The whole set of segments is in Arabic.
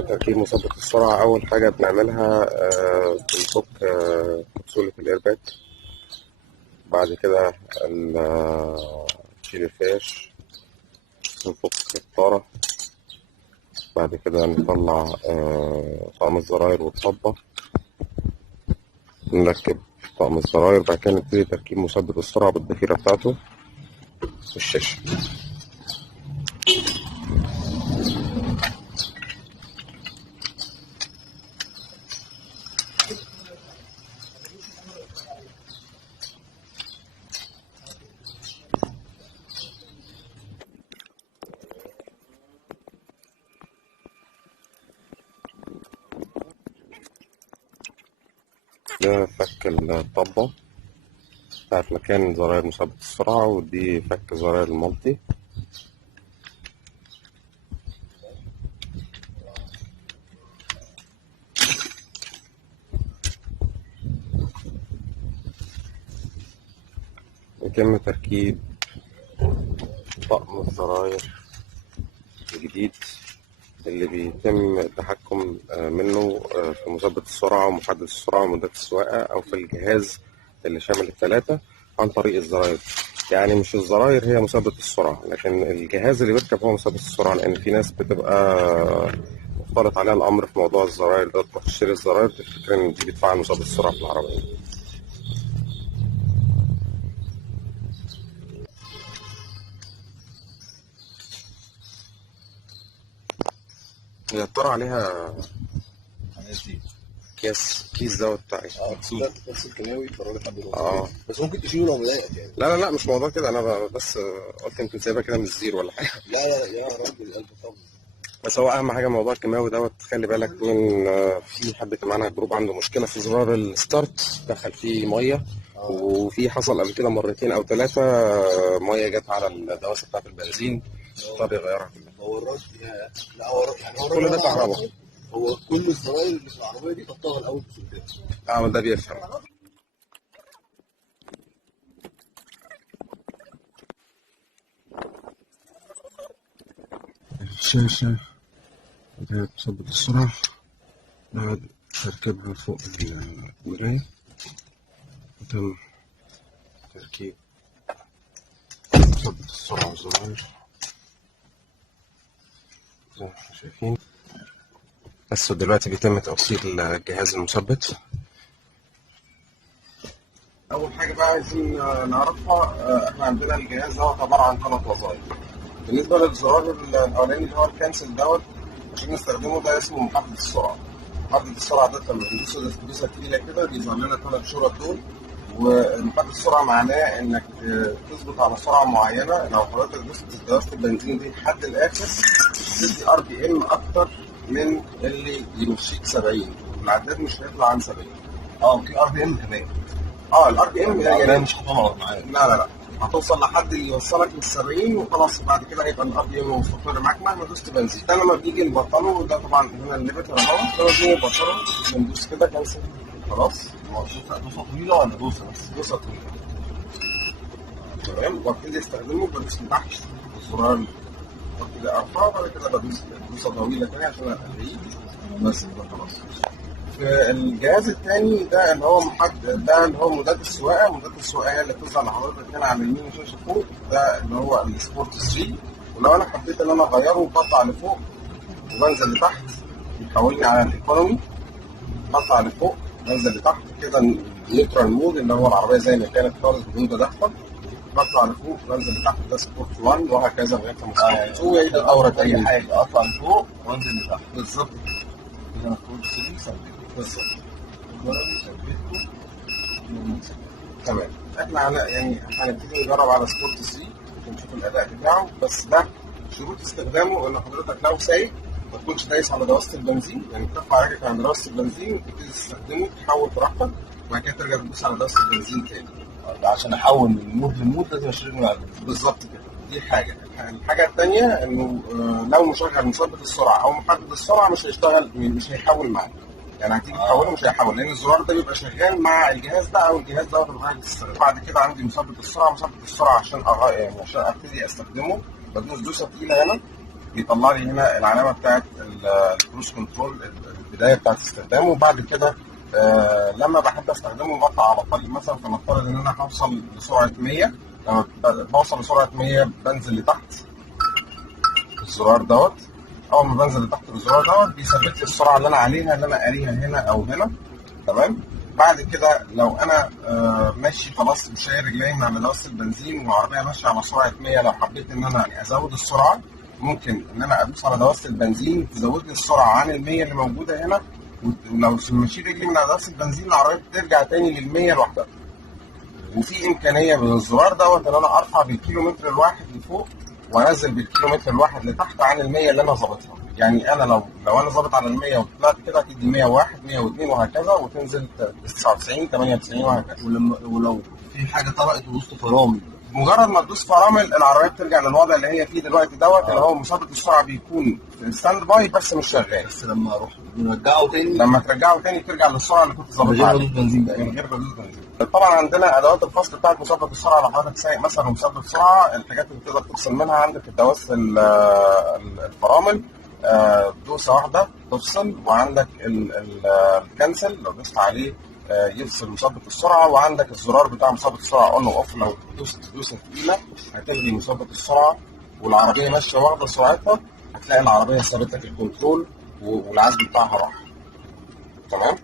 تركيب مثبت السرعة. أول حاجة بنعملها بنفك كبسولة الإيرباك. بعد كده نشيل الفيش، نفك الطارة. بعد كده نطلع طقم الزراير والطبة، نركب طقم الزراير. بعد كده نبتدي تركيب مثبت السرعة بالضفيرة بتاعته في الشاشة. ده فك الطبة بتاعت مكان زراير مثبت السرعة، ودي فك زراير المالتي. يتم تركيب طقم الزراير الجديد اللي بيتم التحكم منه في مثبت السرعة ومحدد السرعة ومدة السواقة، أو في الجهاز اللي شامل الثلاثة عن طريق الزراير. يعني مش الزراير هي مثبت السرعة، لكن الجهاز اللي بيركب هو مثبت السرعة، لأن في ناس بتبقى مختلط عليها الأمر في موضوع الزراير ده، تروح تشتري الزراير تفتكر إن دي بتفعل مثبت السرعة في العربية. هي الطارة عليها كيس دوت بتاعي. بس الكلاوي فرولة لحد اه بس ممكن تشيله لو مضايقك يعني. لا مش موضوع كده، انا بس قلت يمكن سايبها كده من الزيرو ولا حاجه. لا يا راجل قلب طبعا. بس هو اهم حاجه موضوع الكيماوي دوت، خلي بالك من في حد كان معانا جروب عنده مشكله في زرار الستارت، دخل فيه ميه. وفي حصل قبل كده مرتين او ثلاثه ميه جت على الدواسه بتاعت البنزين، اضطر يغيرها كلها. هو الراجل لا هو يعني هو كل ده كهرباء. هو كل الزراير اللي في العربيه دي حطها الاول في السلكات. ده بيفهم. الشاشه بتاعت مثبت السرعه بعد تركيبها فوق المرايه، وتم تركيب مثبت السرعة والزراير زي ما احنا شايفين. بس دلوقتي بيتم توصيل الجهاز المثبت. أول حاجة بقى عايزين نعرفها، احنا عندنا الجهاز دوت عبارة عن 3 وظائف. بالنسبة للزرار الأولاني اللي هو الكانسل دوت، عشان نستخدمه ده اسمه محدد السرعة. محدد السرعة ده لما بندوسه دوسة تقيلة كده بيظهر لنا 3 شرط دول. ومحدد السرعة معناه إنك تظبط على سرعة معينة. لو حضرتك دوست دواسة البنزين دي لحد الآخر تدي RPM أكتر من اللي يمشيك 70، والعداد مش هيطلع عن 70. في RPM كمان. الRPM يعني مش هتطلع معاك. لا هتوصل لحد اللي يوصلك لل 70 وخلاص. بعد كده هيبقى الRPM مستقر معاك مهما دوست بنزين. ده لما بنيجي نبطله، ده طبعا هنا الليمتر اهو، لما بنيجي نبطله بندوس كده كانسل خلاص. دوسه طويله ولا دوسه بس؟ دوسه طويله. تمام. وابتدي استخدمه بدوس من تحت الزرار، وابتدي ارفعه. بعد كده بدوس دوسه طويله تاني عشان اخليه بس كده خلاص. في الجهاز الثاني ده اللي هو محدد، ده اللي هو مدة السواقة. مدة السواقة هي اللي بتظهر لحضرتك هنا على اليمين الشاشة فوق، ده اللي هو السبورت 3. ولو انا حبيت ان انا اغيره بطلع لفوق وبنزل لتحت، بيحولني على الايكونومي. بطلع لفوق بنزل لتحت كده نيوترال مود اللي هو العربية زي ما كانت خالص بدون تدخل. بطلع لفوق بنزل لتحت، ده سبورت 1، وهكذا لغاية ما سبورت 2. وهي دي الدورة اي حاجه اطلع لفوق وانزل لتحت. بالظبط كده سبورت 3 ثبته. بالظبط. ثبته. تمام. احنا يعني هنبتدي نجرب على سبورت 3 ونشوف الاداء بتاعه. بس ده شروط استخدامه ان حضرتك لو سايق ما تكونش دايس على دواسه البنزين، يعني ترفع رجلك عند دواسه البنزين وتبتدي تستخدمه، تحول براحتك، وبعد كده ترجع تدوس على دواسه البنزين تاني. عشان احول من مود لمود لازم اشترك من البنزين. بالظبط كده. دي حاجه. الحاجه الثانيه انه لو مشغل مثبت السرعه او محدد السرعه مش هيشتغل، مش هيحول معاك. يعني هتيجي تحوله مش هيحول، لان الزرار ده بيبقى شغال مع الجهاز ده او الجهاز ده اللي بتستخدمه. بعد كده عندي مثبت السرعه. مثبت السرعه عشان ابتدي استخدمه بدوس دوسه تقيله هنا بيطلع لي هنا العلامه بتاعت الكروز كنترول، البدايه بتاعت استخدامه. وبعد كده لما بحب استخدمه بطلع على طريق مثلا، فنفترض ان انا هوصل لسرعه 100. لما بوصل لسرعه 100 بنزل لتحت الزرار دوت. اول ما بنزل لتحت بالزرار دوت بيثبت لي السرعه اللي انا عليها، اللي انا قاريها هنا او هنا. تمام. بعد كده لو انا ماشي خلاص مش شايل رجلي من على دواسه البنزين والعربيه ماشيه على سرعه 100، لو حبيت ان انا ازود السرعه ممكن ان انا ادوس على دواسه البنزين تزود لي السرعه عن ال 100 اللي موجوده هنا، ولو مشيت رجلي من على دواسه البنزين العربيه بترجع تاني لل 100 لوحدها. وفي امكانيه بالزرار دوت ان انا ارفع بالكيلومتر الواحد لفوق وانزل بالكيلومتر الواحد لتحت عن ال 100 اللي انا ظابطها. يعني انا لو انا ظابط على ال 100 وطلعت كده هتدي 101 102 وهكذا، وتنزل 99 98 وهكذا. ولو في حاجه طرقت ودوست فرامل، مجرد ما تدوس فرامل العربيه بترجع للوضع اللي هي فيه دلوقتي دوت، اللي هو مثبت السرعه بيكون في ستاند باي بس مش شغال. بس لما اروح نرجعه تاني، لما ترجعه تاني ترجع للسرعه اللي كنت ظابطها من غير ما عليها. ادوس بنزين بقى. من غير ما ادوس بنزين. طبعا عندنا ادوات الفصل بتاعت مثبت السرعه. لو حضرتك سايق مثلا ومثبت سرعه، الحاجات اللي تقدر تفصل منها عندك الدواس الفرامل، دوسه واحده تفصل، وعندك الكنسل لو دوست عليه يفصل مثبت السرعه، وعندك الزرار بتاع مثبت السرعه اون واوف. لو دوسه ثقيله هتلغي مثبت السرعه والعربيه ماشيه واخده سرعتها، هتلاقي العربيه ثابت لك الكنترول والعزم بتاعها راح. تمام.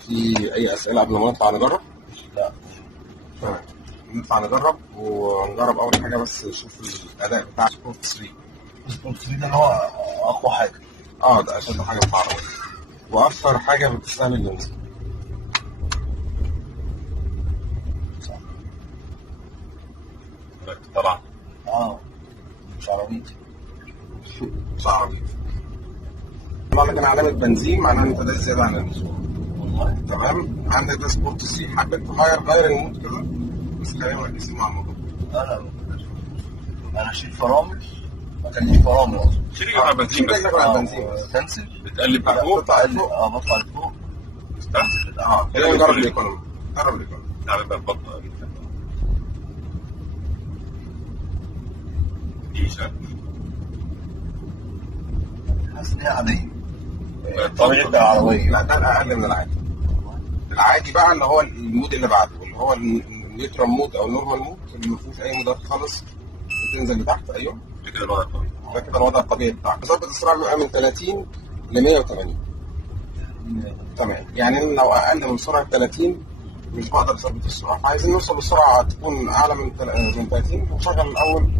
في اي اسئله قبل ما نطلع نجرب؟ لا تمام. نطلع نجرب ونجرب اول حاجه بس نشوف الاداء بتاع سبورت 3. سبورت 3 ده اللي هو اقوى حاجه. ده اشد حاجه في العربيه واكثر حاجه بتستهلك البنزين. طبعا مش عربيتي. مش عربيتي. طبعا كان علامه بنزين معناها ان انت ده زياده عن اللزوم. والله تمام. عندك ده سبورت 3، حبيت تغير المود كده بس خلينا مركزين مع الموضوع. انا شيل فرامل، ما كان ليش فرامل اصلا. شيل رجلك على البنزين بس. رجلك على البنزين بس. كنسل بتقلب لفوق. بتطلع لفوق. بطلع لفوق. استنزل. خلينا نجرب الايكونومي. جرب الايكونومي. تعمل بقى البطه جدا. دي شكل حاسس ان هي عاديه. طبيعة العربيه. لا ده الاقل من العادي. العادي بقى اللي هو المود اللي بعده، اللي هو النيوترال مود او النورمال مود اللي ما فيهوش اي مودات خالص، بتنزل لتحت. ايوه كده الوضع الطبيعي. ده كده الوضع الطبيعي بتاعك. مثبت السرعه بيبقى من 30 ل 180. تمام. يعني لو اقل من سرعه 30 مش بقدر اثبت السرعه، فعايزين نوصل للسرعه تكون اعلى من 30. هنشغل الاول.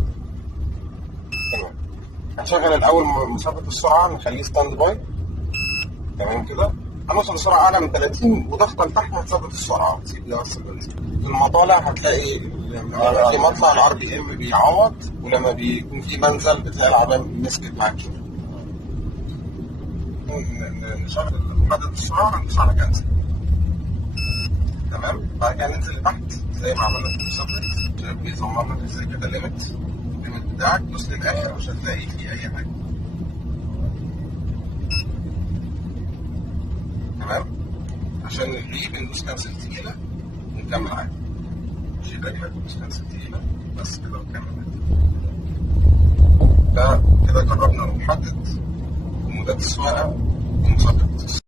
تمام. هنشغل الاول مثبت السرعه نخليه ستاند باي. تمام كده. هنوصل لسرعه اعلى من 30 وضغطا تحت هتثبت السرعه وتسيب دواسه البنزين. في المطالع هتلاقي لما في مطلع الار بي ام بيعوض، ولما بيكون في منزل بتلاقي العربيه مسكت معاك كده. نشغل محدد السرعه ندوس على كنسل. تمام. بعد كده ننزل لتحت زي ما عملنا في المثبت، بيظهر لك زي كده الليمت بتاعك. دوس للاخر مش هتلاقي فيه اي حاجه. تمام. عشان نلغيه بندوس كنسل تقيله ونكمل عادي. شيل رجلك وندوس كنسل تقيله بس كده ونكمل عادي. ده كده جربنا نحدد مودات السواقه ومثبت السرعه.